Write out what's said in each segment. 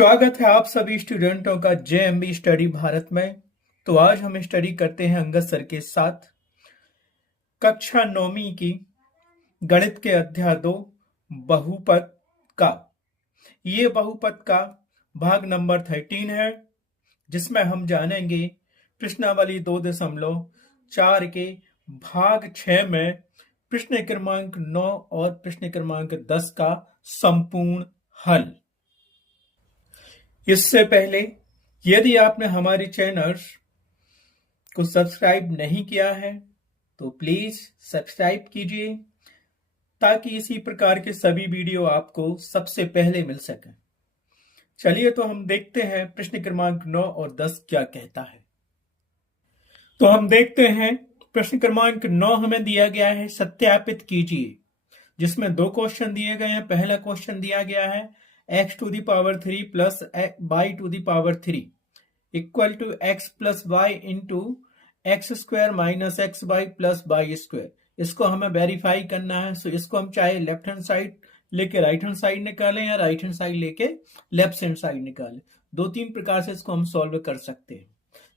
स्वागत है आप सभी स्टूडेंटों का जेएमबी स्टडी भारत में। तो आज हम स्टडी करते हैं अंगद सर के साथ कक्षा 9वीं की गणित के अध्याय 2 बहुपद का। ये बहुपद का भाग नंबर 13 है, जिसमें हम जानेंगे प्रश्नावली 2.4 के भाग 6 में प्रश्न क्रमांक 9 और प्रश्न क्रमांक 10 का संपूर्ण हल। इससे पहले यदि आपने हमारे चैनल को सब्सक्राइब नहीं किया है तो प्लीज सब्सक्राइब कीजिए, ताकि इसी प्रकार के सभी वीडियो आपको सबसे पहले मिल सके। चलिए तो हम देखते हैं प्रश्न क्रमांक 9 और 10 क्या कहता है। तो हम देखते हैं प्रश्न क्रमांक 9 हमें दिया गया है सत्यापित कीजिए, जिसमें दो क्वेश्चन दिए गए हैं। पहला क्वेश्चन दिया गया है x to the power 3 plus y to the power 3 equal to x plus y into x square minus xy plus y square। इसको हमें वेरीफाई करना है। सो इसको हम चाहे लेफ्ट हैंड साइड लेके राइट हैंड साइड निकालें या राइट हैंड साइड लेके लेफ्ट हैंड साइड निकालें। दो तीन प्रकार से इसको हम सॉल्व कर सकते हैं।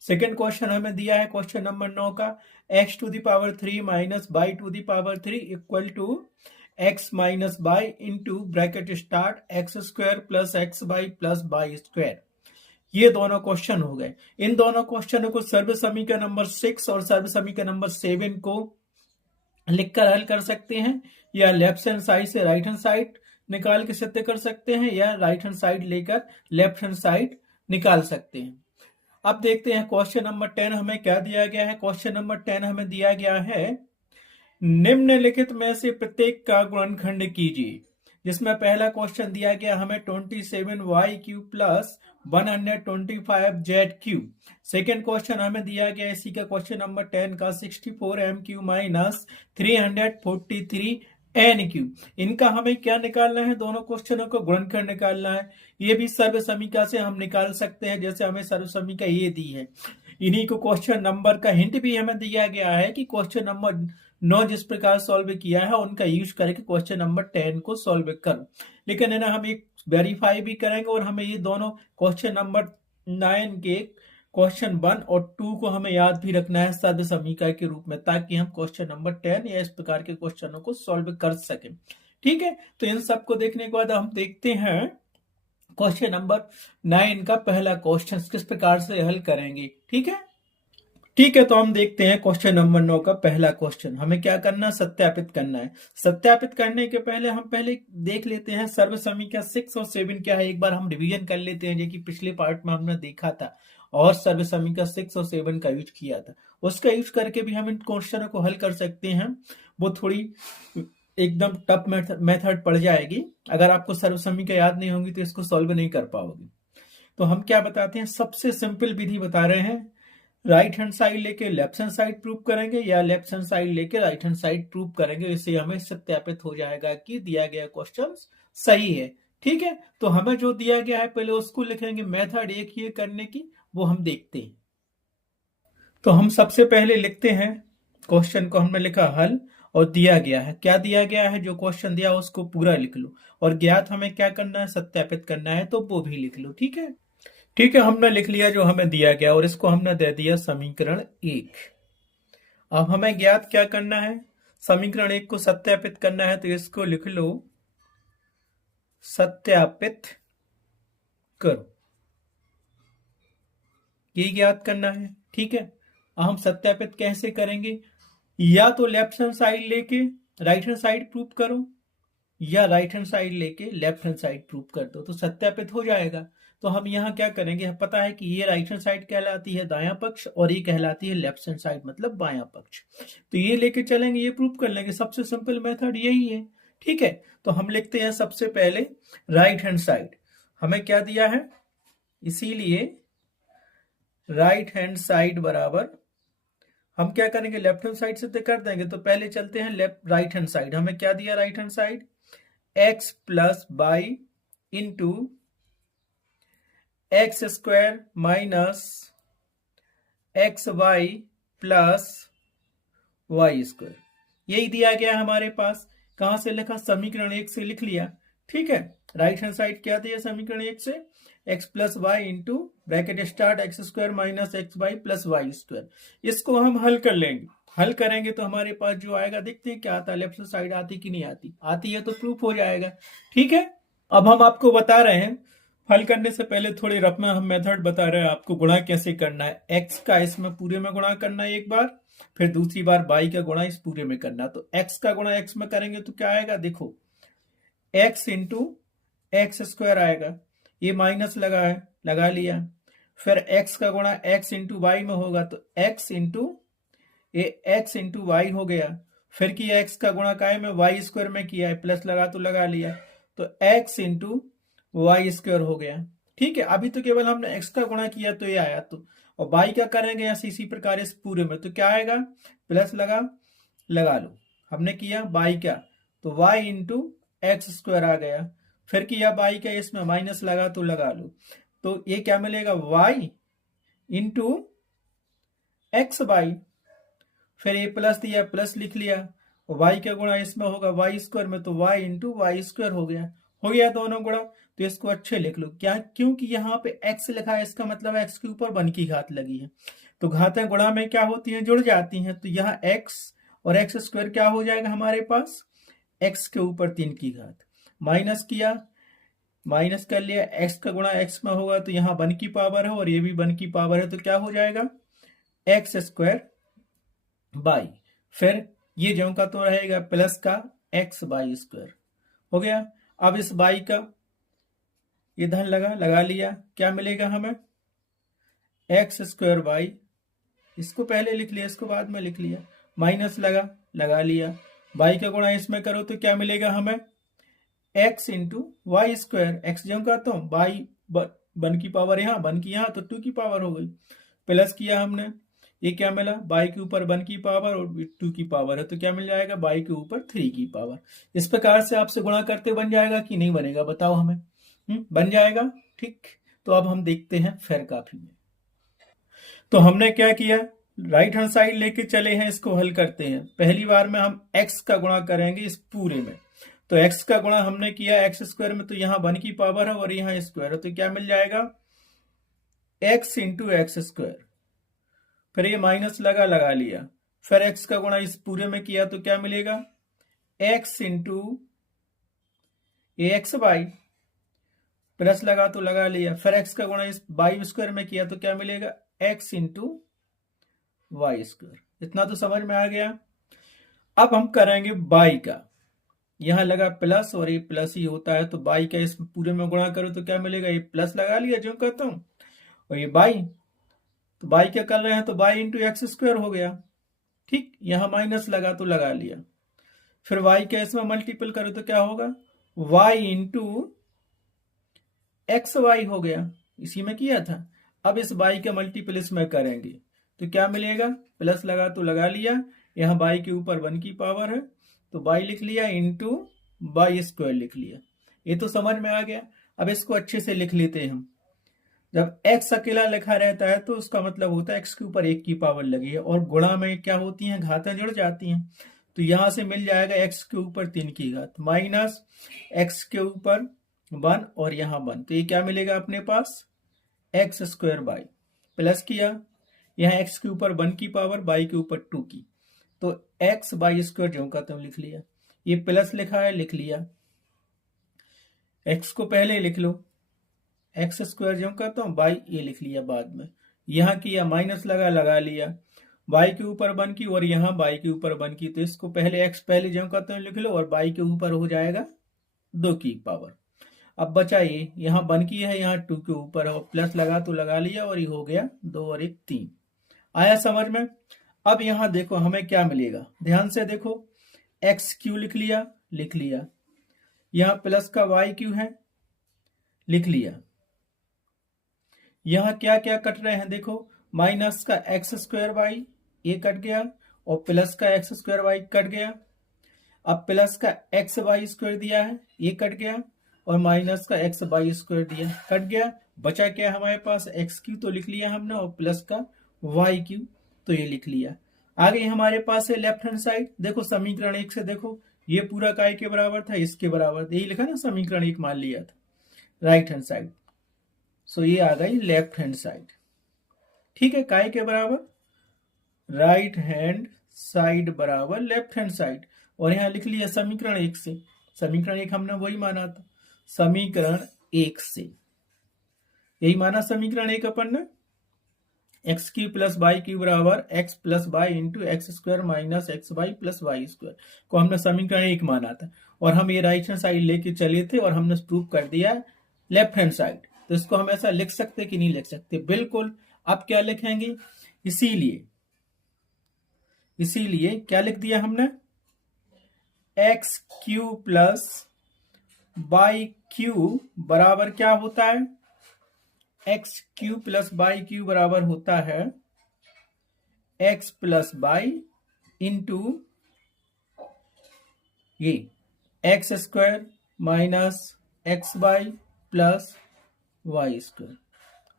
सेकेंड क्वेश्चन हमें दिया है क्वेश्चन नंबर 9 का x to the power 3 minus y to the power 3 equal to x minus y into bracket start x square plus x by plus y square. ये दोनों क्वेश्चन हो गए। इन दोनों क्वेश्चनों को सर्व समीकरण नंबर 6 और सर्व समीकरण नंबर 7 को लिखकर हल कर सकते हैं, या लेफ्ट हैंड साइड से राइट हैंड साइड निकाल के सिद्ध कर सकते हैं, या राइट हैंड साइड लेकर लेफ्ट हैंड साइड निकाल सकते हैं। अब देखते हैं क्वेश्चन नंबर 10 हमें क्या दिया गया है। क्वेश्चन नंबर 10 हमें दिया गया है निम्नलिखित में से प्रत्येक का गुणनखंड कीजिए, जिसमें पहला क्वेश्चन दिया गया हमें 27y³ plus 125z³। Second question हमें दिया गया इसी का क्वेश्चन नंबर 10 का 64m³ माइनस 343n³। इनका हमें क्या निकालना है? दोनों क्वेश्चनों को गुणनखंड निकालना है। ये भी सर्व समीकरण से हम निकाल सकते हैं, जैसे हमें सर्व समीकरण ये दी है। इन्हीं को क्वेश्चन नंबर का हिंट भी हमें दिया गया है कि क्वेश्चन नंबर 9 जिस प्रकार सॉल्व किया है उनका यूज करके क्वेश्चन नंबर 10 को सॉल्व करो। लेकिन है ना, हम एक वेरीफाई भी करेंगे और हमें ये दोनों क्वेश्चन नंबर 9 के क्वेश्चन 1 और 2 को हमें याद भी रखना है सर्व समीकरण के रूप में, ताकि हम क्वेश्चन नंबर 10 या इस प्रकार के क्वेश्चनों को सॉल्व कर सकें। ठीक है, तो इन सबको देखने के बाद हम देखते हैं क्वेश्चन नंबर 9 का पहला क्वेश्चन किस प्रकार से हल करेंगे। ठीक है, तो हम देखते हैं क्वेश्चन नंबर 9 का पहला क्वेश्चन। हमें क्या करना है? सत्यापित करना है। सत्यापित करने के पहले हम देख लेते हैं सर्व समीकरण 6 और 7 क्या है। एक बार हम रिवीजन कर लेते हैं, जो कि पिछले पार्ट में हमने देखा था और सर्व समीकरण 6 और 7 का यूज किया था। उसका यूज करके भी हम इन क्वेश्चनों को हल कर सकते हैं। वो थोड़ी एकदम टफ मेथड पड़ जाएगी। अगर आपको सर्व समीकरण याद नहीं होंगी तो इसको सॉल्व नहीं कर पाओगे। तो हम क्या बताते हैं? सबसे सिंपल विधि बता रहे हैं, राइट हैंड साइड लेके लेफ्ट हैंड साइड प्रूव करेंगे या लेफ्ट हैंड साइड लेके राइट हैंड साइड प्रूव करेंगे। इससे हमें सत्यापित हो जाएगा कि दिया गया क्वेश्चन सही है। ठीक है, तो हमें जो दिया गया है पहले उसको लिखेंगे। मेथड एक ही करने की, वो हम देखते हैं। तो हम सबसे पहले लिखते हैं क्वेश्चन को। हमने लिखा हल और दिया गया है। क्या दिया गया है? जो क्वेश्चन दिया उसको पूरा लिख लो, और ज्ञात हमें क्या करना है? सत्यापित करना है, तो वो भी लिख लो। ठीक है, हमने लिख लिया जो हमें दिया गया और इसको हमने दे दिया समीकरण 1। अब हमें ज्ञात क्या करना है? समीकरण 1 को सत्यापित करना है, तो इसको लिख लो सत्यापित करो। ये ज्ञात करना है। ठीक है, अब हम सत्यापित कैसे करेंगे? या तो लेफ्ट हैंड साइड लेके राइट हैंड साइड प्रूव करो, या राइट हैंड साइड लेके लेफ्ट हैंड साइड प्रूव कर दो, तो सत्यापित हो जाएगा। तो हम यहाँ क्या करेंगे? पता है कि ये राइट हैंड साइड कहलाती है दायां पक्ष और ये कहलाती है लेफ्ट हैंड साइड मतलब बायां पक्ष। तो ये लेके चलेंगे, ये प्रूव कर लेंगे। सबसे सिंपल मेथड यही है। ठीक है, तो हम लिखते हैं सबसे पहले राइट हैंड साइड। हमें क्या दिया है? इसीलिए राइट हैंड साइड बराबर हम क्या करेंगे? लेफ्ट हैंड साइड से कर देंगे। तो पहले चलते हैं राइट हैंड साइड। हमें क्या दिया right hand side? x plus y into x square minus x y plus y square, यही दिया गया हमारे पास। कहां से लिखा? समीकरण 1 से लिख लिया। ठीक है, राइट हैंड साइड क्या दिया समीकरण 1 से? X plus y into bracket start x square minus x y plus y square. इसको हम हल कर लेंगे। हल करेंगे तो हमारे पास जो आएगा, देखते हैं क्या आता है, लेफ्ट साइड आती कि नहीं आती, आती है तो प्रूफ हो जाएगा। ठीक है, अब हम आपको बता रहे हैं, हल करने से पहले थोड़ी रफ में हम मेथड बता रहे हैं आपको गुणा कैसे करना है। एक्स का इसमें पूरे में गुणा करना है एक बार, फिर दूसरी बार बाई का गुणा इस पूरे में करना। तो एक्स का गुणा एक्स में करेंगे तो क्या आएगा, देखो एक्स इंटू एक्स स्क्वायर आएगा, ये माइनस लगा है, लगा लिया। फिर एक्स का गुणा एक्स इंटू वाई में होगा तो एक्स इंटू ये एक्स इंटू वाई हो गया। फिर किया एक्स का गुणा काय में, वाई स्क्वायर में किया है, प्लस लगा तो लगा लिया, तो एक्स इंटू वाई स्क्वायर हो गया। ठीक है, अभी तो केवल हमने एक्स का गुणा किया तो ये आया, तो और वाई का करेंगे ऐसे इसी प्रकार इस पूरे में, तो क्या आएगा, प्लस लगा लो, हमने किया वाई का तो वाई इंटू एक्स स्क्वायर आ गया। फिर किया वाई का इसमें माइनस लगा तो लगा लो, तो ये क्या मिलेगा, वाई इंटू एक्स वाई। फिर ये प्लस दिया, प्लस लिख लिया, और वाई का गुणा इसमें होगा वाई स्क्वायर में, तो वाई इंटू वाई स्क्वायर हो गया दोनों गुणा। तो इसको अच्छे लिख लो, क्या, क्योंकि यहाँ पे एक्स लिखा है, इसका मतलब एक्स के ऊपर 1 की घात लगी है, तो घातें गुणा में क्या होती हैं, जुड़ जाती हैं। तो यहाँ एक्स और एक्स स्क्वायर क्या हो जाएगा हमारे पास, एक्स के ऊपर 3 की घात, माइनस किया, माइनस कर लिया, एक्स का गुणा एक्स में होगा तो यहाँ 1 की पावर है और ये भी 1 की पावर है, तो क्या हो जाएगा, एक्स स्क्वायर बाई, फिर ये जो का तो रहेगा प्लस का एक्स बाई स्क्वायर हो गया। अब इस बाई का ये धन लगा लिया, क्या मिलेगा हमें, एक्स स्क्वायर बाई, इसको पहले लिख लिया, इसको बाद में लिख लिया, माइनस लगा लिया, बाई का गुणा इसमें करो तो क्या मिलेगा हमें, x into y square, x जो कहता हूँ बाई 1 की पावर यहाँ, 1 की यहाँ, तो 2 की पावर हो गई, प्लस किया हमने, ये क्या मिला, बाई के ऊपर 1 की पावर और 2 की पावर है, तो क्या मिल जाएगा, बाई के ऊपर 3 की पावर। इस प्रकार से आपसे गुणा करते बन जाएगा कि नहीं बनेगा, बताओ हमें। बन जाएगा। ठीक, तो अब हम देखते हैं फिर काफी में। तो हमने क्या किया, राइट हैंड साइड लेके चले हैं, इसको हल करते हैं। पहली बार में हम एक्स का गुणा करेंगे इस पूरे में, तो एक्स का गुणा हमने किया एक्स स्क्वायर में, तो यहाँ 1 की पावर है और यहाँ स्क्वायर है, तो क्या मिल जाएगा, एक्स इंटू एक्स स्क्वायर, फिर ये माइनस लगा लिया, फिर एक्स का गुणा इस पूरे में किया तो क्या मिलेगा, x into x y, plus लगा तो लगा लिया, फिर एक्स का गुणा इस वाई स्क्वायर में किया तो क्या मिलेगा, एक्स इंटू वाई स्क्वायर। इतना तो समझ में आ गया। अब हम करेंगे बाई का, यहां लगा प्लस और ये प्लस ही होता है, तो बाई का इस पूरे में गुणा करो तो क्या मिलेगा, ये प्लस लगा लिया जो कहता हूं, और ये बाई, तो बाई क्या कर रहे हैं, तो बाई इंटू एक्स स्क्वायर हो गया। ठीक, यहां माइनस लगा तो लगा लिया, फिर वाई का इसमें मल्टीपल करो तो क्या होगा, वाई इंटू एक्स वाई हो गया, इसी में किया था। अब इस बाई का मल्टीपल इसमें करेंगे तो क्या मिलेगा, प्लस लगा तो लगा लिया, यहाँ बाई के ऊपर 1 की पावर है तो बाई लिख लिया इंटू बाई स्क्वायर लिख लिया। ये तो समझ में आ गया। अब इसको अच्छे से लिख लेते हैं हम। जब एक्स अकेला लिखा रहता है तो उसका मतलब होता है एक्स के ऊपर 1 की पावर लगी है, और गुणा में क्या होती हैं, घातें जुड़ जाती हैं। तो यहां से मिल जाएगा एक्स के ऊपर 3 की घात माइनस एक्स के ऊपर 1 और यहाँ 1, तो ये क्या मिलेगा अपने पास, एक्स स्क्वायर बाई, प्लस किया, यहाँ एक्स के ऊपर 1 की पावर, बाई के ऊपर 2 की, तो एक्स बाई स्क्वायर जो का तुम लिख लिया, ये प्लस लिखा है लिख लिया, एक्स को पहले लिख लो, एक्स स्क्वायर जो कहता हूँ बाई ये लिख लिया बाद में, यहाँ किया माइनस लगा लिया, बाई के ऊपर 1 की और यहाँ बाई के ऊपर 1 की, तो इसको पहले एक्स पहले जो कहते हैं लिख लो, और बाई के ऊपर हो जाएगा 2 की पावर। अब बचा ये, यहाँ 1 की है, यहाँ 2 के ऊपर है, और प्लस लगा तो लगा लिया, और ये हो गया 2 और 1 3। आया समझ में। अब यहाँ देखो हमें क्या मिलेगा, ध्यान से देखो, एक्स क्यू लिख लिया, यहाँ प्लस का वाई क्यू है लिख लिया, यहाँ क्या क्या कट रहे हैं देखो, माइनस का एक्स स्क्वायर वाई ये कट गया, और प्लस का एक्स स्क्वायर वाई कट गया। अब प्लस का एक्स वाई स्क्वायर दिया है ये कट गया, और माइनस का एक्स वाई स्क्वायर दिया कट गया। बचा क्या हमारे पास, एक्स क्यू तो लिख लिया हमने, और प्लस का वाई क्यू तो ये लिख लिया। आगे हमारे पास है लेफ्ट हैंड साइड, देखो समीकरण 1 से देखो, ये पूरा काय के बराबर था, इसके बराबर, यही लिखा ना, समीकरण 1 मान लिया था। राइट हैंड साइड सो ये आ गई लेफ्ट हैंड साइड। ठीक है, काय के बराबर, राइट हैंड साइड बराबर लेफ्ट हैंड साइड। और यहां लिख लिया समीकरण 1 से, समीकरण 1 हमने वही माना था, समीकरण 1 से यही माना समीकरण 1 अपन ने, x cube plus y cube बराबर x plus y into x square minus x y plus y square को हमने समीकरण 1 माना था। और हम ये राइट हैंड साइड लेके चले थे और हमने प्रूव कर दिया लेफ्ट हैंड साइड। तो इसको हम ऐसा लिख सकते कि नहीं लिख सकते? बिल्कुल। अब क्या लिखेंगे, इसीलिए क्या लिख दिया हमने, x cube plus y cube बराबर क्या होता है, x cube plus y cube बराबर होता है एक्स प्लस वाई इंटू ये x square minus x y plus y square.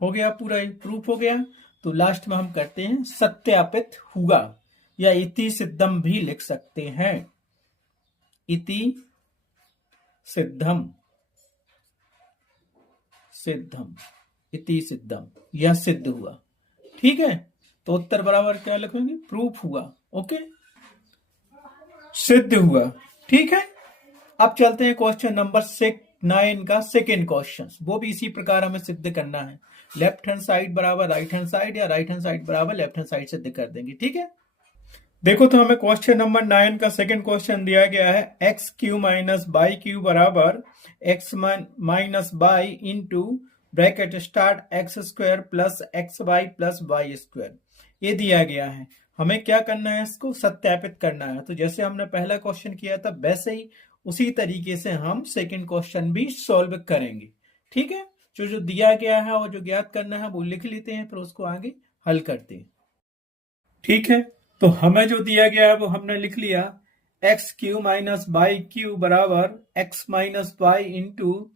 हो गया, पूरा प्रूफ हो गया। तो लास्ट में हम करते हैं सत्यापित हुआ, या इति सिद्धम भी लिख सकते हैं, इति सिद्धम, इति सिद्धम, यह सिद्ध हुआ। ठीक है, तो उत्तर बराबर क्या लिखेंगे, प्रूफ हुआ। ओके, सिद्ध हुआ। ठीक है, अब चलते हैं क्वेश्चन नंबर 9 का सेकेंड क्वेश्चन। वो भी इसी प्रकार हमें सिद्ध करना है, लेफ्ट हैंड साइड बराबर राइट हैंड साइड या राइट हैंड साइड बराबर लेफ्ट हैंड साइड सिद्ध कर देंगे। ठीक है, देखो तो हमें क्वेश्चन नंबर 9 का सेकेंड क्वेश्चन दिया गया है, x cube minus y cube बराबर x minus y into bracket start x square plus x y plus y square, ये दिया गया है। हमें क्या करना है, इसको सत्यापित करना है। तो जैसे हमने पहला क्वेश्चन किया था वैसे ही उसी तरीके से हम सेकंड क्वेश्चन भी सॉल्व करेंगे। ठीक है, जो दिया गया है और जो ज्ञात करना है वो लिख लेते हैं, फिर उसको आगे हल करते हैं। ठीक है, तो हमें जो दिया गया है वो हमने लिख लिया, x cube minus y cube बराबर x minus y into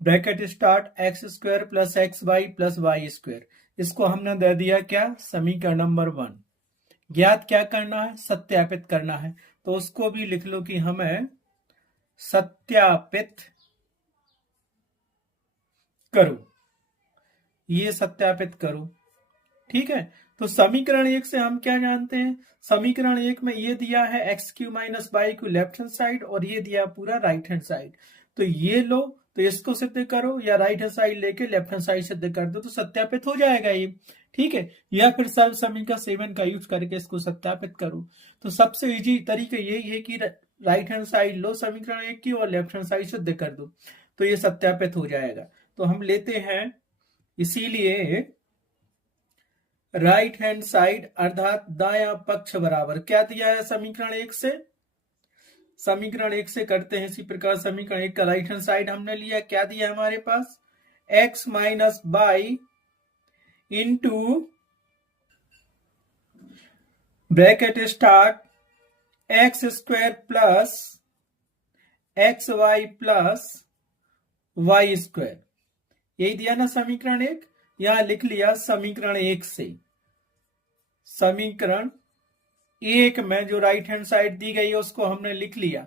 bracket start x square plus x y plus y square. इसको हमने दे दिया क्या, समीकरण नंबर 1। ज्ञात क्या करना है, सत्यापित करना है। तो उसको भी लिख लो कि हमें सत्यापित करो, ये सत्यापित करो। ठीक है, तो समीकरण 1 से हम क्या जानते हैं, समीकरण 1 में ये दिया है x cube minus y cube left hand side और ये दिया पूरा राइट हैंड साइड। तो ये लो, तो इसको सिद्ध करो, या राइट हैंड साइड लेके लेफ्ट हैंड साइड सिद्ध कर दो, तो सत्यापित हो जाएगा ये। ठीक है, या फिर सर्व समीकरण 7 का यूज करके इसको सत्यापित करो। तो सबसे इजी तरीका यही है कि राइट हैंड साइड लो समीकरण 1 की और लेफ्ट हैंड साइड सिद्ध कर दो, तो ये सत्यापित हो जाएगा। तो हम लेते हैं, इसीलिए राइट हैंड साइड अर्थात दायां पक्ष बराबर क्या दिया है समीकरण 1 से, समीकरण 1 से करते हैं इसी प्रकार। समीकरण 1 का राइट हैंड साइड हमने लिया, क्या दिया हमारे पास, x minus y into bracket start x square plus x y plus y square, यही दिया ना समीकरण 1। यहां लिख लिया समीकरण 1 से, समीकरण 1 में जो राइट हैंड साइड दी गई है उसको हमने लिख लिया।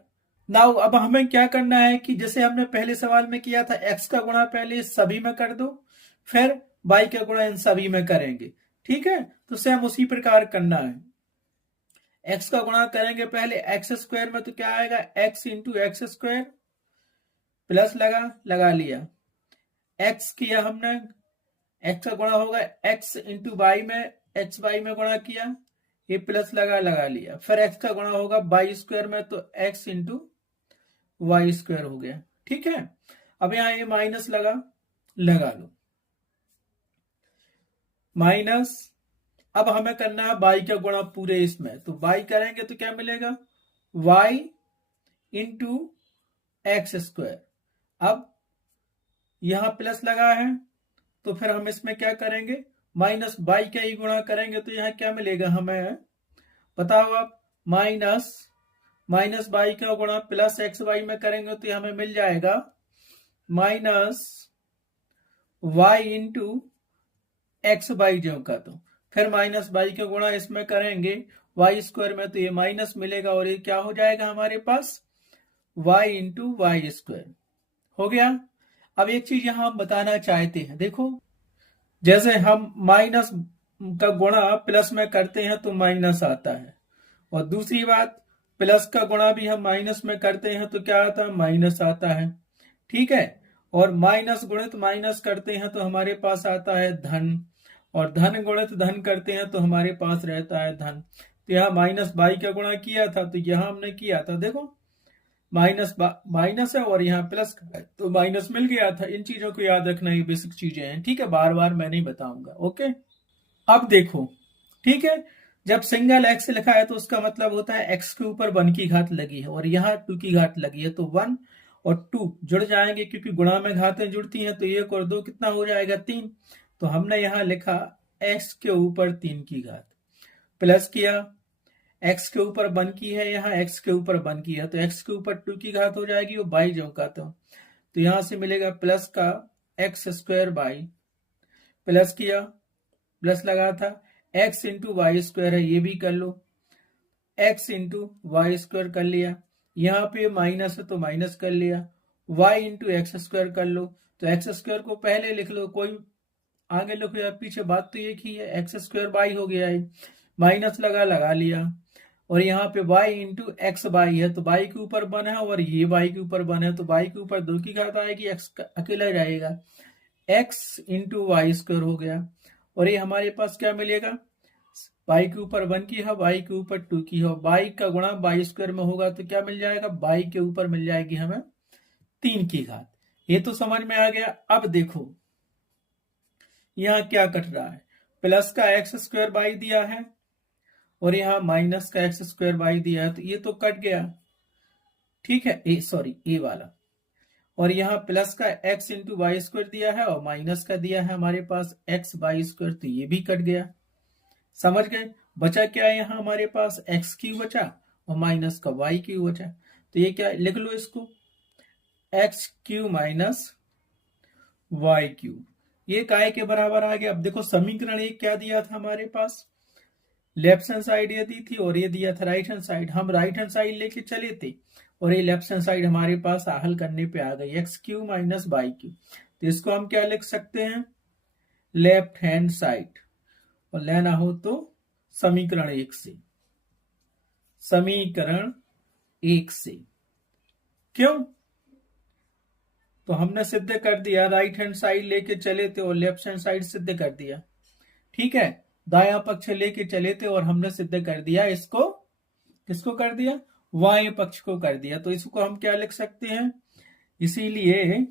नाउ अब हमें क्या करना है कि जैसे हमने पहले सवाल में किया था, एक्स का गुणा पहले सभी में कर दो, फिर वाई का गुणा इन सभी में करेंगे। ठीक है, तो सेम उसी प्रकार करना है। एक्स का गुणा करेंगे पहले एक्स स्क्वायर में, तो क्या आएगा, x into x square plus लगा लिया, एक्स किया हमने, एक्स का गुणा होगा एक्स इंटू वाई में, एक्स वाई में गुणा किया, ये प्लस लगा लिया, फिर एक्स का गुणा होगा वाई स्क्वायर में, तो एक्स इंटू वाई स्क्वायर हो गया। ठीक है, अब यहां ये माइनस लगा लो, माइनस। अब हमें करना है वाई का गुणा पूरे इसमें, तो वाई करेंगे तो क्या मिलेगा, वाई इंटू एक्स स्क्वायर। अब यहां प्लस लगा है तो फिर हम इसमें क्या करेंगे, माइनस वाई का ही गुणा करेंगे, तो यहां क्या मिलेगा हमें बताओ आप, माइनस वाई का गुणा प्लस एक्स वाई में करेंगे तो हमें मिल जाएगा minus y into x y जो का, तो फिर माइनस वाई का गुणा इसमें करेंगे वाई स्क्वायर में, तो ये माइनस मिलेगा और ये क्या हो जाएगा हमारे पास, वाई इंटू वाई स्क्वायर हो गया। अब एक चीज यहां हम बताना चाहते हैं, देखो जैसे हम माइनस का गुणा प्लस में करते हैं तो माइनस आता है, और दूसरी बात प्लस का गुणा भी हम माइनस में करते हैं तो क्या आता है, माइनस आता है। ठीक है, और माइनस गुणित माइनस करते हैं तो हमारे पास आता है धन, और धन गुणित धन करते हैं तो हमारे पास रहता है धन। तो यहाँ माइनस बाई का गुणा किया था तो यहाँ हमने किया था, देखो माइनस माइनस है और यहाँ प्लस का है तो माइनस मिल गया था। इन चीजों को याद रखना, ये बेसिक चीजें हैं। ठीक है, बार बार मैं नहीं बताऊंगा। ओके, अब देखो, ठीक है, जब सिंगल एक्स लिखा है तो उसका मतलब होता है एक्स के ऊपर 1 की घात लगी है, और यहाँ 2 की घात लगी है, तो 1 और 2 जुड़ जाएंगे, क्योंकि गुणा में घातें जुड़ती हैं। तो 1 और 2 कितना हो जाएगा, 3। तो हमने यहाँ लिखा एक्स के ऊपर 3 की घात, प्लस किया एक्स के ऊपर 1 की है, यहाँ एक्स के ऊपर 1 की है, तो एक्स के ऊपर 2 की घात हो जाएगी, वो बाई जो का, तो यहां से मिलेगा प्लस का एक्स स्क्वायर बाई, प्लस किया, प्लस लगा था, एक्स इंटू वाई स्क्वायर है, ये भी कर लो, एक्स इंटू वाई स्क्वायर कर लिया, यहाँ पे माइनस है तो माइनस कर लिया, वाई इंटू एक्स स्क्वायर कर लो। तो एक्स स्क्वायर को पहले लिख लो, कोई आगे लिखो या पीछे, बात तो एक ही है, एक्स स्क्वायर बाई हो गया है, माइनस लगा लिया, और यहाँ पे y इंटू एक्स बाई है, तो y के ऊपर 1 है और ये y के ऊपर 1 है, तो y के ऊपर 2 की घात आएगी, x अकेला जाएगा, x इंटू वाई स्क्वायर हो गया। और ये हमारे पास क्या मिलेगा, y के ऊपर 1 की है, y के ऊपर 2 की है, y का गुणा y स्क्वायर में होगा तो क्या मिल जाएगा, y के ऊपर मिल जाएगी हमें 3 की घात। ये तो समझ में आ गया। अब देखो यहाँ क्या कट रहा है, प्लस का एक्स स्क्वायर बाई दिया है और यहाँ माइनस का एक्स स्क्वायर बाई दिया है, तो ये तो कट गया। ठीक है, ए वाला, और यहाँ प्लस का एक्स इंटू वाई स्क्वायर दिया है और माइनस का दिया है हमारे पास एक्स बाई स्क्वायर, तो ये भी कट गया। समझ गए, बचा क्या है, यहाँ हमारे पास एक्स क्यू बचा और माइनस का वाई क्यू बचा, तो ये क्या लिख लो इसको, x cube minus y cube, ये काय के बराबर आ गया। अब देखो समीकरण एक क्या दिया था हमारे पास, लेफ्ट हैंड साइड ये दी थी और ये दिया था राइट हैंड साइड, हम राइट हैंड साइड लेके चले थे और ये लेफ्ट हैंड साइड हमारे पास हल करने पे आ गई, x cube minus by Q. तो इसको हम क्या लिख सकते हैं, लेफ्ट हैंड साइड, और लेना हो तो समीकरण एक से, समीकरण एक से। क्यों, तो हमने सिद्ध कर दिया, राइट हैंड साइड लेके चले थे और लेफ्ट हैंड साइड सिद्ध कर दिया। ठीक है, दाया पक्ष लेके चले थे और हमने सिद्ध कर दिया इसको, किसको कर दिया, वाय पक्ष को कर दिया। तो इसको हम क्या लिख सकते हैं, इसीलिए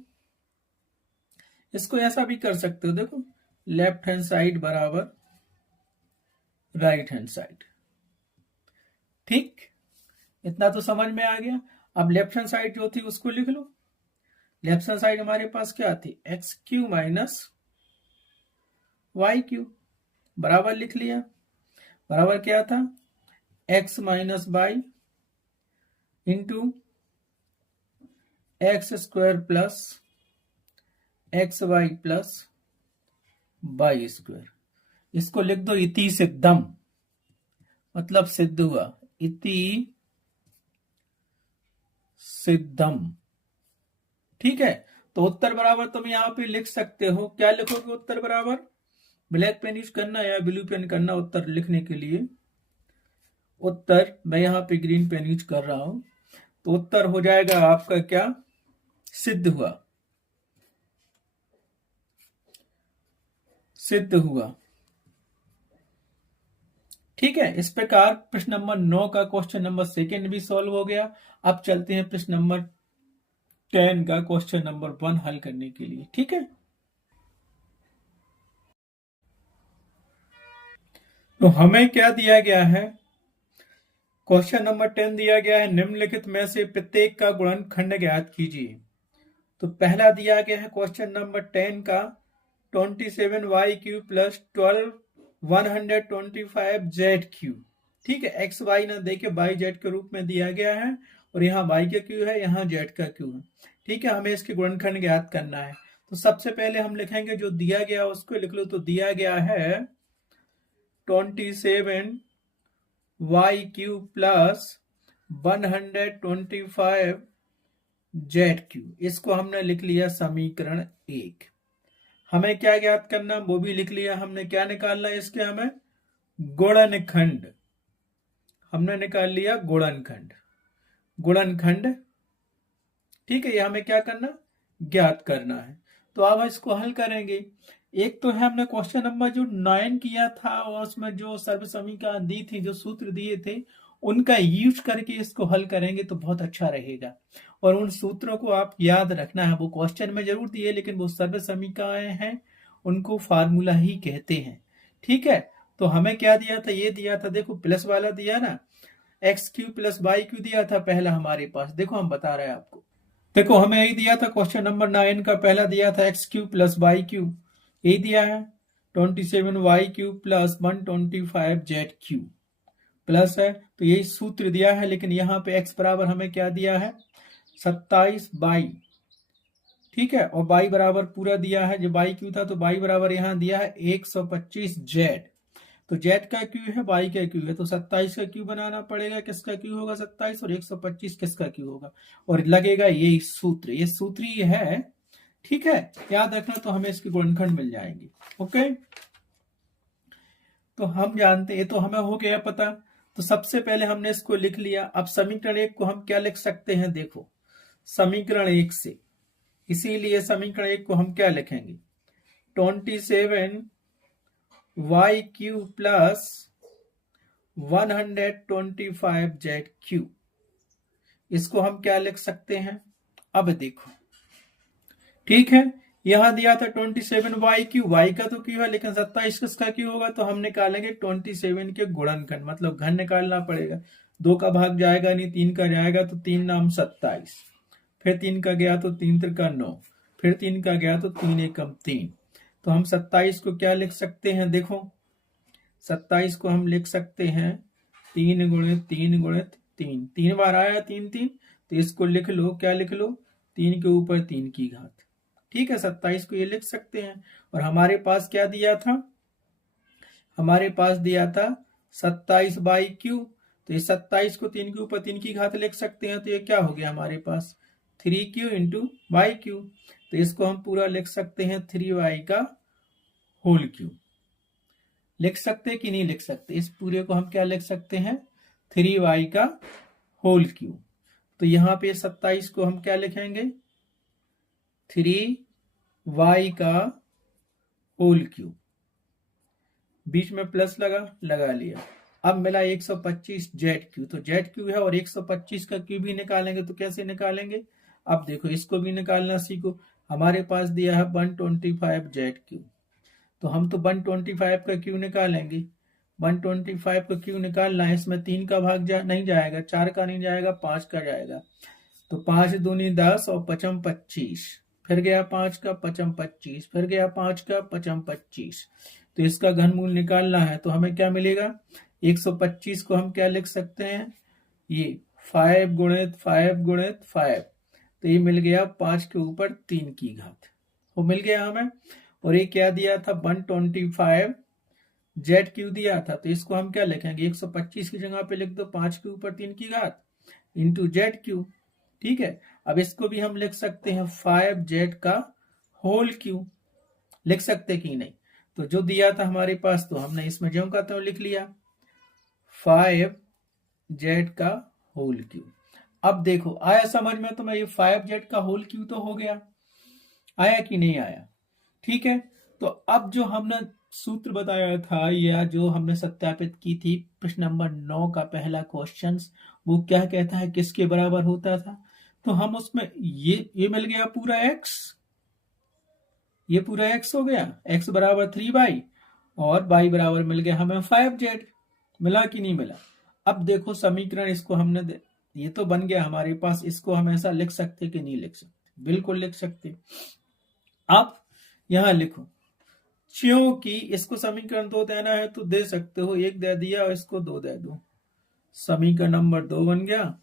इसको ऐसा भी कर सकते हो, देखो लेफ्ट हैंड साइड बराबर राइट हैंड साइड। ठीक, इतना तो समझ में आ गया। अब लेफ्ट हैंड साइड जो थी उसको लिख लो, लेफ्ट हैंड साइड हमारे पास क्या थी, x cube minus y cube, बराबर लिख लिया, बराबर क्या था, x minus y into x square plus x y plus y square. इसको लिख दो इति सिद्धम, मतलब सिद्ध हुआ, इति सिद्धम। ठीक है, तो उत्तर बराबर तुम यहाँ पे लिख सकते हो, क्या लिखोगे उत्तर बराबर, ब्लैक पेन यूज करना या ब्लू पेन करना उत्तर लिखने के लिए, उत्तर मैं यहाँ पे ग्रीन पेन यूज कर रहा हूं, तो उत्तर हो जाएगा आपका क्या, सिद्ध हुआ, सिद्ध हुआ। ठीक है, इस प्रकार प्रश्न नंबर 9 का क्वेश्चन नंबर 2 भी सॉल्व हो गया। अब चलते हैं प्रश्न नंबर 10 का क्वेश्चन नंबर 1 हल करने के लिए। ठीक है, तो हमें क्या दिया गया है, क्वेश्चन नंबर 10 दिया गया है, निम्नलिखित में से प्रत्येक का गुणनखंड ज्ञात कीजिए। तो पहला दिया गया है क्वेश्चन नंबर 10 का 27y³ प्लस 12 125z³। ठीक है, एक्स वाई ना देके वाई जेड के रूप में दिया गया है, और यहाँ वाई का क्यू है, यहाँ जेड का क्यू है। ठीक है, हमें इसके गुणनखंड ज्ञात करना है। तो सबसे पहले हम लिखेंगे जो दिया गया उसको लिख लो, तो दिया गया है 27y³ प्लस 125z³, इसको हमने लिख लिया समीकरण 1। हमें क्या ज्ञात करना, वो भी लिख लिया हमने। क्या निकालना है इसके, हमें गुणनखंड। हमने निकाल लिया गुणनखंड। गुणनखंड, ठीक है, ये हमें क्या करना, ज्ञात करना है। तो अब इसको हल करेंगे। एक तो है हमने क्वेश्चन नंबर जो 9 किया था और उसमें जो सर्व समीकरण दी थी, जो सूत्र दिए थे, उनका यूज करके इसको हल करेंगे तो बहुत अच्छा रहेगा। और उन सूत्रों को आप याद रखना है, वो क्वेश्चन में जरूर दिए लेकिन वो सर्व समीकरण हैं, उनको फार्मूला ही कहते हैं। ठीक है, तो हमें क्या दिया था, ये दिया था, देखो प्लस वाला दिया ना, x cube plus y cube दिया था पहला हमारे पास। देखो हम बता रहे हैं आपको, देखो हमें यही दिया था क्वेश्चन नंबर 9 का, पहला दिया था x cube plus y cube, यही दिया है 27 y cube plus 125 z cube plus है, तो यही सूत्र दिया है। लेकिन यहाँ पे एक्स बराबर हमें क्या दिया है, 27 बाई, ठीक है, और बाई बराबर पूरा दिया है, जो बाई क्यू था तो बाई बराबर यहाँ दिया है 125 जेड। तो जेड का क्यू है, बाई का क्यू है, तो 27 का क्यू बनाना पड़ेगा। किसका क्यू होगा 27, और 125 किसका क्यू होगा, और लगेगा ये सूत्र, ये सूत्र ही है। ठीक है, याद रखना, तो हमें इसके गुणनखंड मिल जाएंगे। ओके, तो हम जानते हैं, तो हमें हो गया पता। तो सबसे पहले हमने इसको लिख लिया। अब समीकरण 1 को हम क्या लिख सकते हैं, देखो समीकरण 1 से, इसीलिए समीकरण 1 को हम क्या लिखेंगे, 27 y cube plus 125 z cube, इसको हम क्या लिख सकते हैं। अब देखो, ठीक है, यहां दिया था 27 वाई क्यू, वाई का तो क्यू है, लेकिन 27 किसका क्यू होगा, तो हम निकालेंगे 27 के गुणनखंड, मतलब घन निकालना पड़ेगा। 2 का भाग जाएगा नहीं, 3 का जाएगा, तो 3 नाम 27, फिर 3 का गया तो 3 त्रिका 9, फिर 3 का गया तो 3 एकम 3। तो हम 27 को क्या लिख सकते हैं, देखो 27 को हम लिख सकते हैं 3 गुणित 3 गुणित 3, 3 बार आया 3 3, तो इसको लिख लो, क्या लिख लो, 3 के ऊपर 3 की घात। ठीक है, 27 को ये लिख सकते हैं। और हमारे पास क्या दिया था, हमारे पास दिया था 27 बाई क्यू, तो ये 27 को 3 के ऊपर 3 की घात लिख सकते हैं। तो ये क्या हो गया हमारे पास, 3q इंटू वाई क्यू, तो इसको हम पूरा लिख सकते हैं 3y का होल क्यू। लिख सकते कि नहीं लिख सकते, इस पूरे को हम क्या लिख सकते हैं, 3y का होल क्यू। तो यहाँ पे 27 को हम क्या लिखेंगे, 3y का होल क्यू, बीच में प्लस लगा लिया। अब मिला 125 जेड क्यू, तो जेड क्यू है और 125 का क्यू भी निकालेंगे, तो कैसे निकालेंगे, अब देखो इसको भी निकालना सीखो। हमारे पास दिया है 125 जेड क्यू, तो हम तो 125 का क्यू निकालेंगे। 125 का क्यू निकालना है, इसमें 3 का भाग नहीं जाएगा, 4 का नहीं जाएगा, 5 का जाएगा। तो 5 दूनी 10 और 5 25, फिर गया 5 का 5 25, फिर गया 5 का 5 25। तो इसका घनमूल निकालना है, तो हमें क्या मिलेगा, 125 को हम क्या लिख सकते हैं, ये 5 गुणित 5 गुणित 5, तो ये मिल गया 5 के ऊपर 3 की घात, वो मिल गया हमें। और ये क्या दिया था, 125 जेड क्यू दिया था, तो इसको हम क्या लिखेंगे, 125 की जगह पे लिख दो 5 के ऊपर 3 की घात इंटू जेड क्यू। ठीक है, अब इसको भी हम लिख सकते हैं 5 जेड का होल क्यू, लिख सकते कि नहीं। तो जो दिया था हमारे पास, तो हमने इसमें ज्यों का त्यों लिख लिया 5 जेड का होल क्यू। अब देखो आया समझ में, तो मैं ये 5 जेड का होल क्यू तो हो गया, आया कि नहीं आया। ठीक है, तो अब जो हमने सूत्र बताया था या जो हमने सत्यापित की थी, प्रश्न नंबर 9 का पहला क्वेश्चन, वो क्या कहता है, किसके बराबर होता था। तो हम उसमें ये मिल गया पूरा x, ये पूरा x हो गया, x बराबर 3y, और y बराबर मिल गया हमें 5z। मिला कि नहीं मिला। अब देखो समीकरण, इसको हमने ये तो बन गया हमारे पास, इसको हम ऐसा लिख सकते कि नहीं लिख सकते, बिल्कुल लिख सकते। आप यहां लिखो, क्योंकि इसको समीकरण 2 देना है तो दे सकते हो, 1 दे दिया और इसको 2 दे दो, समीकरण नंबर 2 बन गया।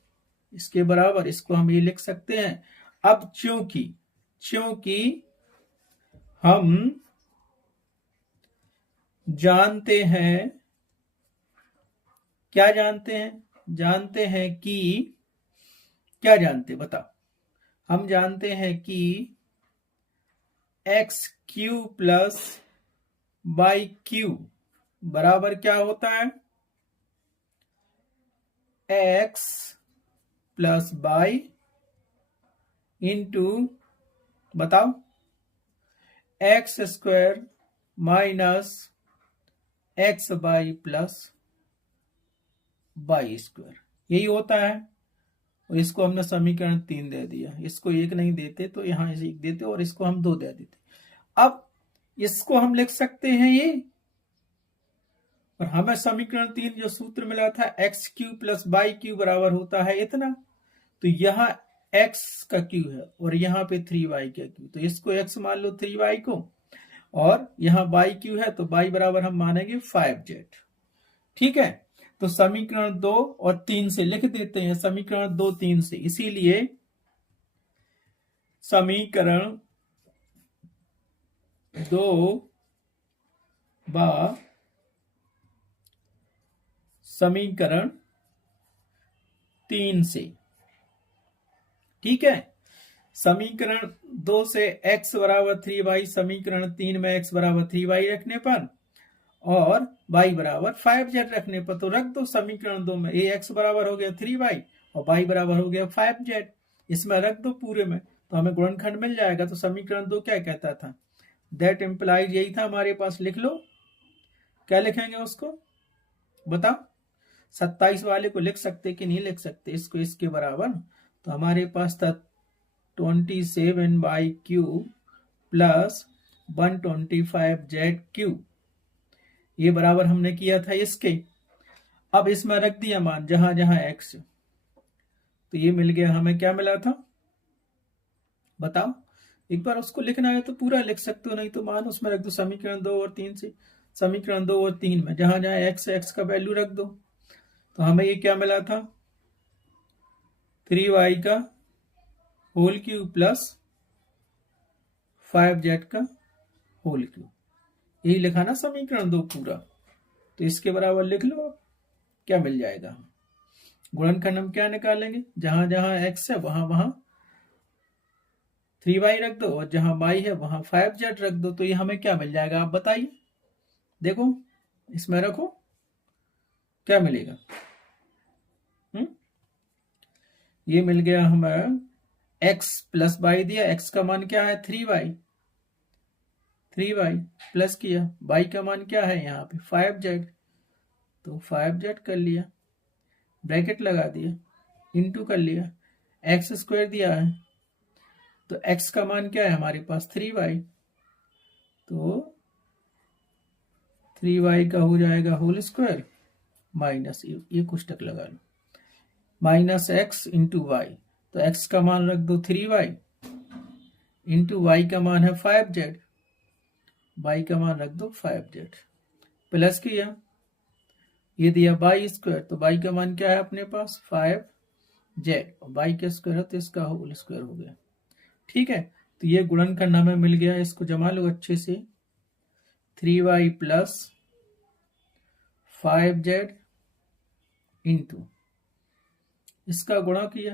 इसके बराबर इसको हम ये लिख सकते हैं। अब क्योंकि हम जानते हैं, क्या जानते हैं, जानते हैं कि, क्या जानते बताओ, हम जानते हैं कि x cube plus by Q बराबर क्या होता है, एक्स प्लस बाई इंटू, बताओ, x square minus x by plus y square, यही होता है। और इसको हमने समीकरण 3 दे दिया, इसको 1 नहीं देते तो यहां 1 देते और इसको हम 2 दे देते। अब इसको हम लिख सकते हैं ये, और हमें समीकरण 3 जो सूत्र मिला था x cube plus by Q बराबर होता है इतना, तो यहाँ x का क्यू है और यहाँ पे 3y का क्यू, तो इसको x मान लो 3y को, और यहाँ y क्यू है तो y बराबर हम मानेंगे 5z। ठीक है, तो समीकरण 2 और 3 से लिख देते हैं, समीकरण 2 3 से, इसीलिए समीकरण 2 बा समीकरण 3 से। ठीक है, समीकरण 2 से x बराबर 3y, समीकरण 3 में x बराबर 3y रखने पर और y बराबर 5z रखने पर, तो रख दो समीकरण 2 में, ये x बराबर हो गया 3y और y बराबर हो गया 5z, इसमें रख दो पूरे में, तो हमें गुणनखंड मिल जाएगा। तो समीकरण 2 क्या कहता था, दैट इंप्लाइज, यही था हमारे पास, लिख लो, क्या लिखेंगे उसको बताओ, 27 वाले को लिख सकते कि नहीं लिख सकते, इसको इसके बराबर, तो हमारे पास था 27 by Q plus 125z Q, ये बराबर हमने किया था इसके। अब इसमें रख दिया मान जहां जहां x, तो ये मिल गया हमें, क्या मिला था बताओ, एक बार उसको लिखना है तो पूरा लिख सकते हो, नहीं तो मान उसमें रख दो समीकरण 2 और 3 से, समीकरण 2 और 3 में जहां जहां x का वैल्यू रख दो, तो हमें ये क्या मिला था 3y का होल क्यूब प्लस 5z का होल क्यूब, यही लिखा ना समीकरण 2 पूरा, तो इसके बराबर लिख लो, क्या मिल जाएगा, गुणनखंड हम क्या निकालेंगे, जहां जहां x है वहां वहां 3y रख दो और जहां y है वहां 5z रख दो, तो ये हमें क्या मिल जाएगा आप बताइए, देखो इसमें रखो क्या मिलेगा, ये मिल गया हमें x प्लस y दिया, x का मान क्या है 3y प्लस किया, y का मान क्या है यहाँ पे 5z, तो 5z कर लिया, ब्रैकेट लगा दिया, इंटू कर लिया, x स्क्वायर दिया है, तो x का मान क्या है हमारे पास 3y, तो 3y का हो जाएगा होल स्क्वायर माइनस ये कोष्टक लगा लो, माइनस x इंटू वाई, तो x का मान रख दो 3y इंटू वाई का मान है 5z, y का मान रख दो 5z, प्लस किया, ये दिया y स्क्वायर, तो y का मान क्या है अपने पास 5z, और y का स्क्वायर है तो इसका होल स्क्वायर हो गया। ठीक है, तो ये गुणनखंड हमें मिल गया, इसको जमा लो अच्छे से, 3y प्लस 5z इंटू इसका गुणा किया,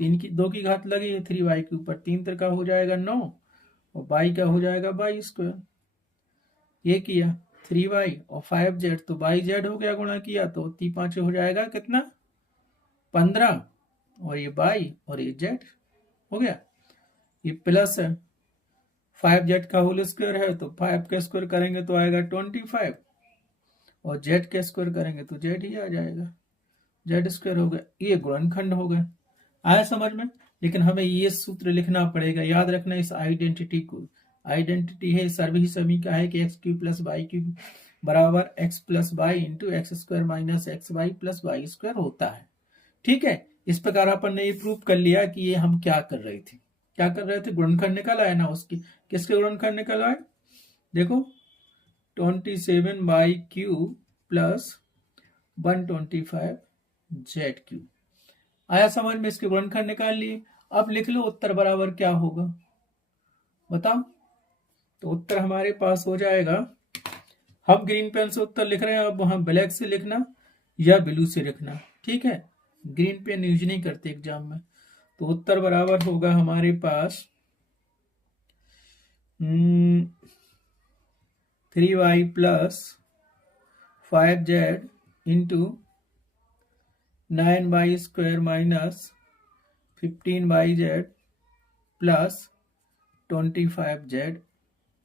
2 की घात लगी है 3y के ऊपर, 3 का हो जाएगा 9 और y का हो जाएगा y स्क्वायर, ये किया 3y और 5z, तो yz हो गया, गुणा किया तो 3 हो जाएगा कितना 15, और ये y और ये z हो गया, ये प्लस है 5z का होल स्क्वायर है, तो 5 का स्क्वायर करेंगे तो आएगा 25, और z का स्क्वायर करेंगे तो z ही आ जाएगा, z स्क्वायर हो गया, ये गुणनखंड हो गया। आया समझ में, लेकिन हमें ये सूत्र लिखना पड़ेगा, याद रखना इस आइडेंटिटी को, आइडेंटिटी है सर्वही समी का है कि x cube plus y cube बराबर x plus y into x square minus x y plus y square होता है। ठीक है, इस प्रकार अपन ने ये प्रूव कर लिया कि ये हम क्या कर रहे थे, गुणनखंड निकाला है ना उसकी, किसके गुणनखंड निकाला है, देखो 27 by Q plus 125 z Q, आया समझ में, इसके गुणनखंड निकाल लिए। अब लिख लो उत्तर बराबर क्या होगा बताओ, तो उत्तर हमारे पास हो जाएगा, हम ग्रीन पेन से उत्तर लिख रहे हैं, अब वहां ब्लैक से लिखना या ब्लू से लिखना, ठीक है, ग्रीन पेन यूज नहीं करते एग्जाम में। तो उत्तर बराबर होगा हमारे पास 3y plus 5z into 9y square minus 15yz plus 25z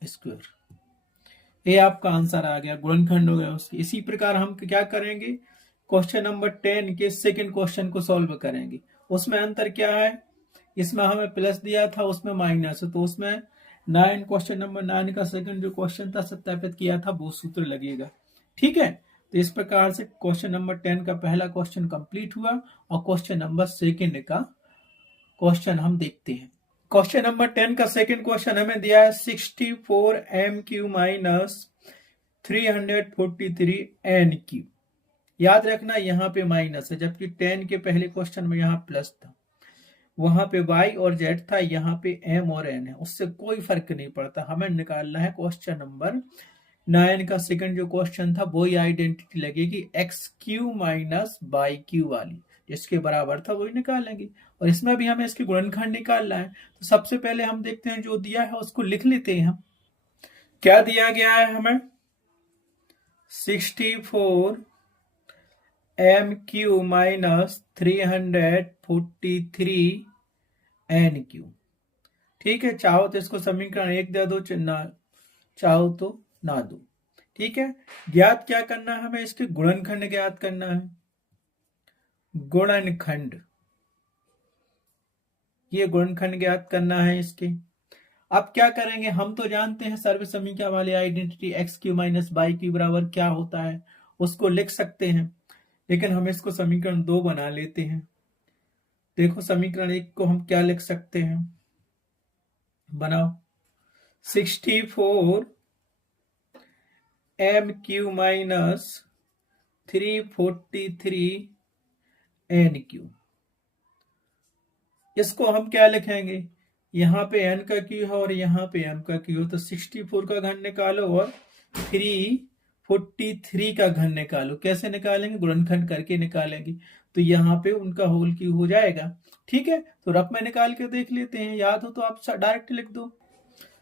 square. ये आपका आंसर आ गया, गुणनखंड हो गया उसकी। इसी प्रकार हम क्या करेंगे, क्वेश्चन नंबर 10 के सेकंड क्वेश्चन को सॉल्व करेंगे। उसमें अंतर क्या है, इसमें हमें प्लस दिया था, उसमें माइनस, तो उसमें क्वेश्चन नंबर 9 का सेकंड जो क्वेश्चन था सत्यापित किया था वो सूत्र लगेगा। ठीक है, तो इस प्रकार से क्वेश्चन नंबर 10 का पहला क्वेश्चन कंप्लीट हुआ और क्वेश्चन नंबर सेकंड का क्वेश्चन हम देखते हैं। क्वेश्चन नंबर 10 का सेकंड क्वेश्चन हमें दिया है 64 MQ माइनस 343 NQ। याद रखना यहाँ पे माइनस है, जबकि 10 के पहले क्वेश्चन में यहाँ प्लस था, वहां पे y और z था, यहाँ पे m और n है, उससे कोई फर्क नहीं पड़ता। हमें निकालना है क्वेश्चन नंबर 9 का सेकंड जो क्वेश्चन था वही आइडेंटिटी लगेगी xq माइनस yq वाली, जिसके बराबर था वही निकालेंगे। और इसमें भी हमें इसकी गुणनखंड निकालना है। तो सबसे पहले हम देखते हैं जो दिया है उसको लिख लेते हैं हम। क्या दिया गया है हमें, 64 MQ माइनस 343 NQ। ठीक है, चाहो तो इसको समीकरण 1 दे दो, चाहो तो ना दो। ठीक है, ज्ञात क्या करना है हमें, इसके गुणनखंड ज्ञात करना है, गुणनखंड, ये गुणनखंड ज्ञात करना है इसके। अब क्या करेंगे, हम तो जानते हैं सर्व समीकरण वाली आइडेंटिटी xq माइनस yq बराबर क्या होता है, उसको लिख सकते हैं, लेकिन हम इसको समीकरण 2 बना लेते हैं। देखो समीकरण 1 को हम क्या लिख सकते हैं, बनाओ, 64 MQ माइनस 343 NQ। इसको हम क्या लिखेंगे, यहाँ पे n का क्यू है और यहाँ पे m का क्यू है, तो 64 का घन निकालो और 343 का घन निकालो। कैसे निकालेंगे, गुणनखंड करके निकालेंगे, तो यहाँ पे उनका होल क्यू हो जाएगा। ठीक है, तो रफ में निकाल के देख लेते हैं, याद हो तो आप डायरेक्ट लिख दो।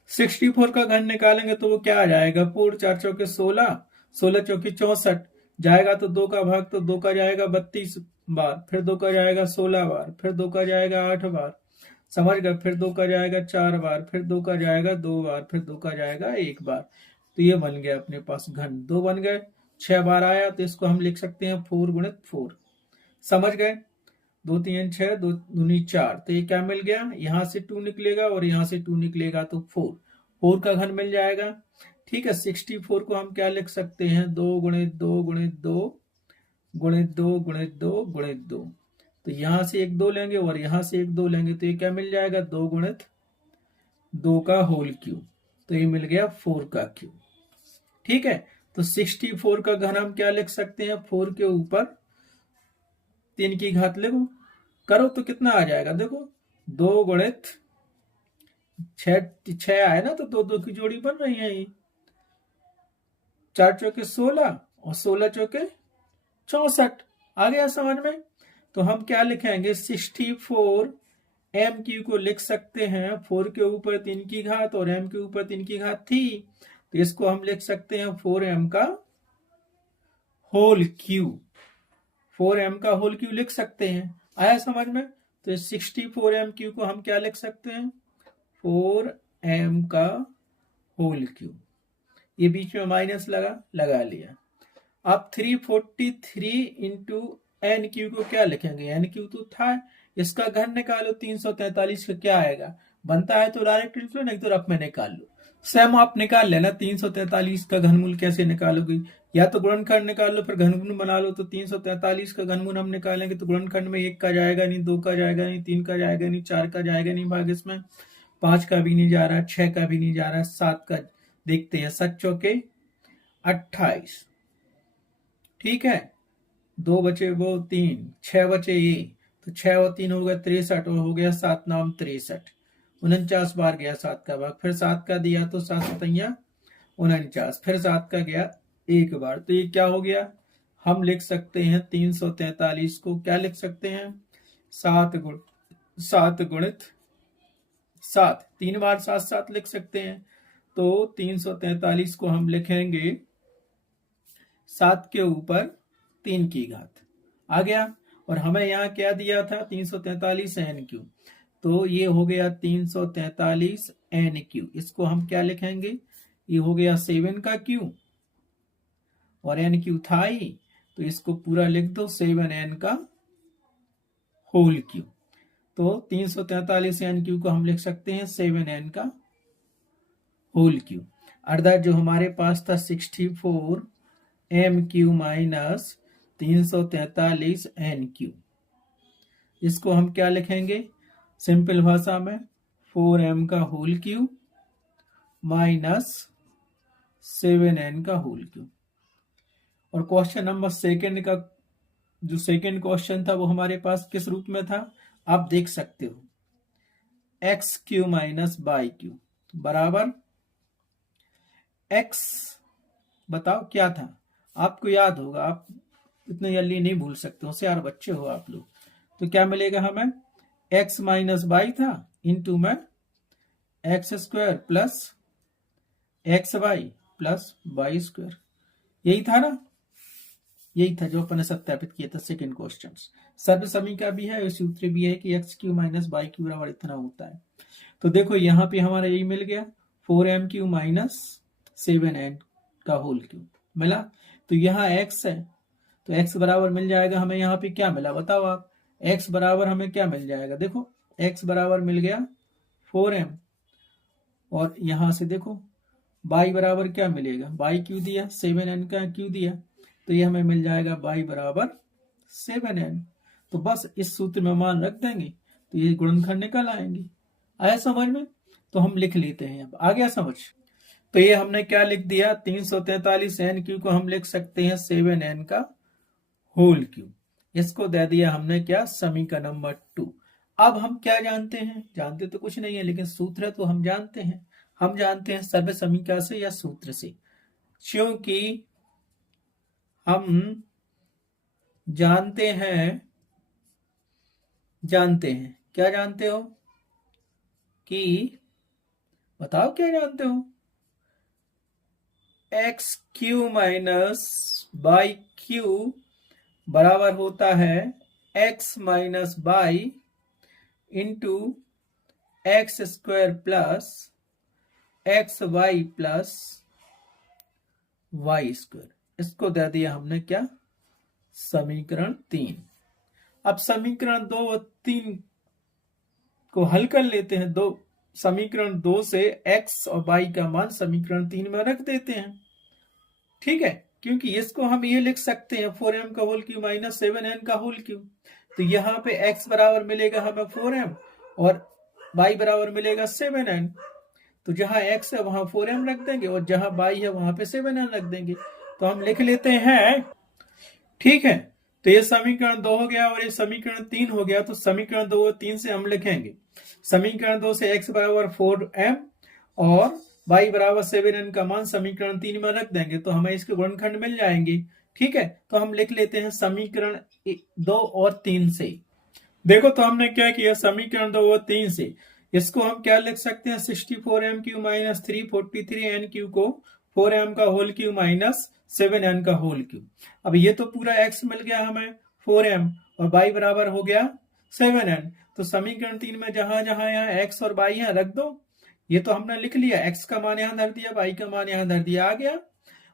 64 का घन निकालेंगे तो वो क्या आ जाएगा, 4 4 चौके 16, 16 चौके 64, जाएगा तो 2 का भाग, तो 2 का जाएगा 32 बार, फिर 2 का जाएगा 16 बार, फिर 2 का जाएगा 8 बार, समझ गए, फिर 2 का जाएगा 4 बार, फिर 2 का जाएगा 2 बार, फिर 2 का जाएगा 1 बार। तो ये बन गया अपने पास घन, 2 बन गए, 6 बार आया, तो इसको हम लिख सकते हैं 4 गुणित 4। समझ गए, 2 3 6, 2 दूनी 4, तो ये क्या मिल गया, यहाँ से 2 निकलेगा और यहाँ से 2 निकलेगा, तो 4 का घन मिल जाएगा। ठीक है, 64 को हम क्या लिख सकते हैं, 2 गुणित 2 गुणित 2 गुणित 2 गुणित 2 गुणित 2, तो यहाँ से 1 2 लेंगे और यहाँ से 1 2 लेंगे, तो ये क्या मिल जाएगा, 2 गुणित 2 का होल क्यूब, तो ये मिल गया 4 का क्यूब। ठीक है, तो 64 का घन हम क्या लिख सकते हैं, 4 के ऊपर 3 की घात लिखो, करो तो कितना आ जाएगा, देखो 2 गुणित 6 आए ना, तो 2 2 की जोड़ी बन रही है, ये 4 चौके 16 और 16 चौके 64, आ गया समझ में। तो हम क्या लिखेंगे, 64 MQ को लिख सकते हैं 4 के ऊपर 3 की घात और m के ऊपर 3 की घात थी, तो इसको हम लिख सकते हैं 4m का होल क्यूब, 4m का होल क्यूब लिख सकते हैं। आया समझ में, तो 64 MQ को हम क्या लिख सकते हैं, 4m का होल क्यूब, ये बीच में माइनस लगा लिया। अब 343 इंटू NQ को क्या लिखेंगे, NQ तो था, इसका घन निकालो, 343 का क्या आएगा, बनता है तो डायरेक्ट लिख लो, नहीं तो रफ में निकाल लो। सेम आप निकाल लेना, 343 का घनमूल कैसे निकालोगे, या तो गुणनखंड निकाल लो फिर घनमूल बना लो। तो 343 का घनमूल हम निकालेंगे तो गुणनखंड में 1 का जाएगा नहीं, 2 का जाएगा नहीं, 3 का जाएगा नहीं, 4 का जाएगा नहीं भाग, इसमें 5 का भी नहीं जा रहा, 6 का भी नहीं जा रहा, 7 का देखते हैं, 7 चौके 28। ठीक है, 2 बचे वो 3, 6 बचे ये, तो 6 और 3 हो गया 63 और हो गया 7 नाम 63, 49 बार गया 7 का भाग, फिर 7 का दिया तो 7 7 49, फिर 7 का गया 1 बार, तो ये क्या हो गया, हम लिख सकते हैं 343 को क्या लिख सकते हैं, 7 गुणित 7, 3 बार 7 7 लिख सकते हैं, तो 343 को हम लिखेंगे 7 के ऊपर 3 की घात आ गया। और हमें यहाँ क्या दिया था 343 NQ, तो ये हो गया 343 NQ। इसको हम क्या लिखेंगे, ये हो गया 7 का Q और NQ था ही, तो इसको पूरा लिख दो 7N का होल Q। तो 343 NQ को हम लिख सकते हैं 7N का होल Q। अर्थात जो हमारे पास था 64 MQ माइनस 343 NQ, इसको हम क्या लिखेंगे सिंपल भाषा में 4M का होल Q माइनस 7N का होल Q। और क्वेश्चन नंबर सेकंड का जो सेकंड क्वेश्चन था वो हमारे पास किस रूप में था, आप देख सकते हो XQ माइनस YQ बराबर X, बताओ क्या था, आपको याद होगा, आप इतने जल्दी नहीं भूल सकते, होशियार बच्चे हो आप लोग। तो क्या मिलेगा हमें, x माइनस वाई था इंटू में x square plus x y plus y square, यही था ना, यही था जो अपन ने सत्यापित किया था सेकंड क्वेश्चन। सर्व समीकरण भी है, सूत्र भी है कि x cube minus y cube बराबर इतना होता है। तो देखो यहाँ पे हमारा यही मिल गया 4MQ माइनस 7N का होल क्यू मिला। तो यहाँ x है, तो x बराबर मिल जाएगा हमें, यहाँ पे क्या मिला बताओ आप, x बराबर हमें क्या मिल जाएगा, देखो x बराबर मिल गया 4M, और यहां से देखो y बराबर क्या मिलेगा, y क्यू दिया 7N का क्यू दिया, तो ये हमें मिल जाएगा y बराबर 7N। तो बस इस सूत्र में मान रख देंगे तो ये गुणनखंड निकल आएंगे। आया समझ में, तो हम लिख लेते हैं, अब आ गया समझ। तो ये हमने क्या लिख दिया 343 NQ को हम लिख सकते हैं 7N का होल क्यू, इसको दे दिया हमने क्या समीकरण नंबर 2। अब हम क्या जानते हैं, जानते तो कुछ नहीं है लेकिन सूत्र तो हम जानते हैं, हम जानते हैं सर्व समीकरण से या सूत्र से, क्योंकि हम जानते हैं क्या जानते हो कि, बताओ क्या जानते हो, x cube minus y cube बराबर होता है x minus y into x square plus x y plus y square. इसको दे दिया हमने क्या समीकरण 3। अब समीकरण 2 और 3 को हल कर लेते हैं। दो समीकरण 2 से x और y का मान समीकरण 3 में रख देते हैं, ठीक है, क्योंकि इसको हम ये लिख सकते हैं 4M का होल क्यू माइनस 7N का होल क्यू। तो यहाँ पे x बराबर मिलेगा हमें 4M और y बराबर मिलेगा 7N। तो जहां x है वहां 4M रख देंगे और जहां y है वहां पे 7N रख देंगे। तो हम लिख लेते हैं, ठीक है। तो ये समीकरण 2 हो गया और ये समीकरण 3 हो गया। तो समीकरण 2 और 3 से हम लिखेंगे समीकरण 2 से x बराबर 4M और y बराबर 7N का मान समीकरण 3 में रख देंगे तो हमें इसके गुणनखंड मिल जाएंगे, ठीक है। तो हम लिख लेते हैं समीकरण 2 और 3 से। देखो तो हमने क्या किया समीकरण 2 और 3 से, इसको हम क्या लिख सकते हैं 64MQ माइनस 343NQ को 4M का होल क्यू माइनस 7N का होल क्यू। अब ये तो पूरा x मिल गया हमें 4M और y बराबर हो गया 7N। तो समीकरण 3 में जहां जहां यहाँ x और y यहाँ रख दो, ये तो हमने लिख लिया, x का मान यहां धर दिया, y का मान यहां धर दिया, आ गया।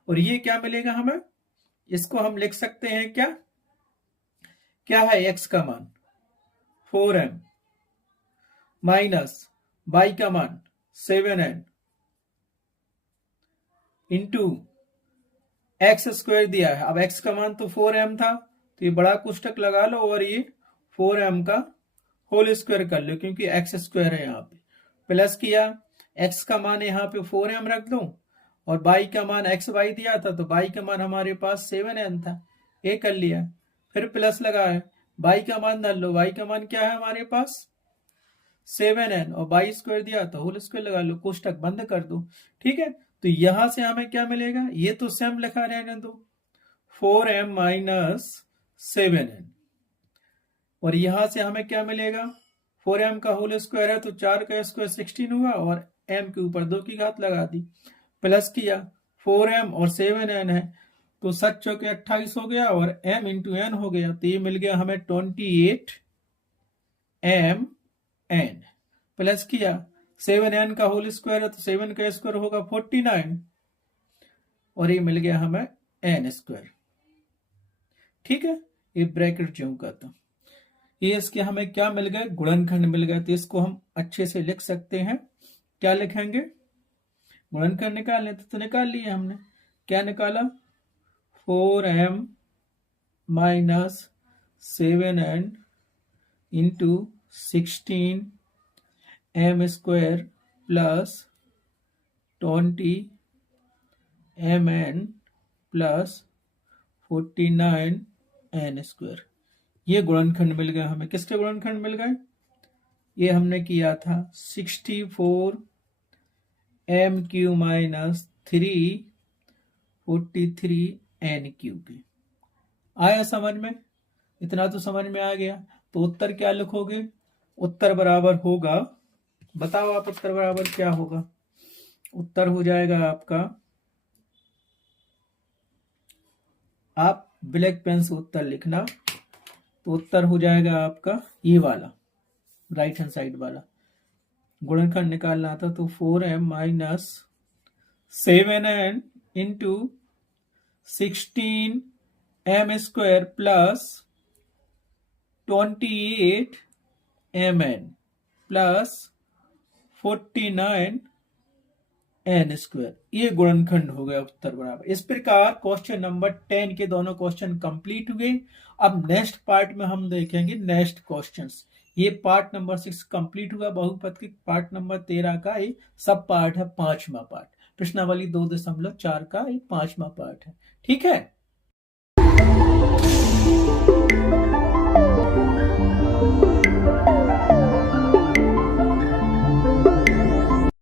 और ये क्या मिलेगा हमें, इसको हम लिख सकते हैं क्या, क्या है x का मान 4M माइनस y का मान 7N इंटू एक्स स्क्वायर दिया है। अब x का मान तो 4M था तो ये बड़ा कोष्टक लगा लो और ये 4M का होल स्क्वायर कर लो क्योंकि एक्स स्क्वायर है, यहाँ पे प्लस किया, x का मान यहाँ पे 4M रख दो और y का मान एक्स वाई दिया था तो y का मान हमारे पास 7N था, ये कर लिया, फिर प्लस लगाया, y का मान डाल लो, y का मान क्या है हमारे पास 7N और y स्क्वायर दिया तो होल स्क्वायर लगा लो, कोष्टक बंद कर दो, ठीक है। तो यहां से हमें क्या मिलेगा, ये तो सेम लिखा रहने दो 4M माइनस 7N और यहां से हमें क्या मिलेगा 4M का होल स्क्वायर है तो 4 का स्क्वायर 16 हुआ और m के ऊपर 2 की घात लगा दी, प्लस किया 4m और 7n है तो 7 चौके 28 हो गया और m इंटू n हो गया, तो ये मिल गया हमें 28mn, प्लस किया 7n का होल स्क्वायर है तो 7 का स्क्वायर होगा 49 और ये मिल गया हमें n स्क्वायर। ठीक है, ये ब्रैकेट जो करता, ये इसके हमें क्या मिल गए, गुणनखंड मिल गए, तो इसको हम अच्छे से लिख सकते हैं। क्या लिखेंगे, गुणनखंड निकालने तो निकाल लिए हमने, क्या निकाला 4m minus 7n into 16m square plus 20mn plus 49n square. ये गुणनखंड मिल गए हमें। किसके गुणनखंड मिल गए, ये हमने किया था 64m Q minus 343n Q के। आया समझ में, इतना तो समझ में आ गया। तो उत्तर क्या लिखोगे, उत्तर बराबर होगा, बताओ आप उत्तर बराबर क्या होगा, उत्तर हो जाएगा आपका, आप ब्लैक पेन से उत्तर लिखना, तो उत्तर हो जाएगा आपका ये वाला राइट हैंड साइड वाला। गुणनखंड निकालना था तो 4m minus 7n into 16m square plus 28mn plus 49n square, ये गुणनखंड हो गया उत्तर बराबर। इस प्रकार क्वेश्चन नंबर 10 के दोनों क्वेश्चन कंप्लीट हुए। अब नेक्स्ट पार्ट में हम देखेंगे नेक्स्ट क्वेश्चंस। ये पार्ट नंबर 6 कंप्लीट हुआ बहुपद के। पार्ट नंबर 13 का ये सब पार्ट है, 5वां पार्ट। प्रश्नावली 2.4 का ये 5वां पार्ट है। ठीक है।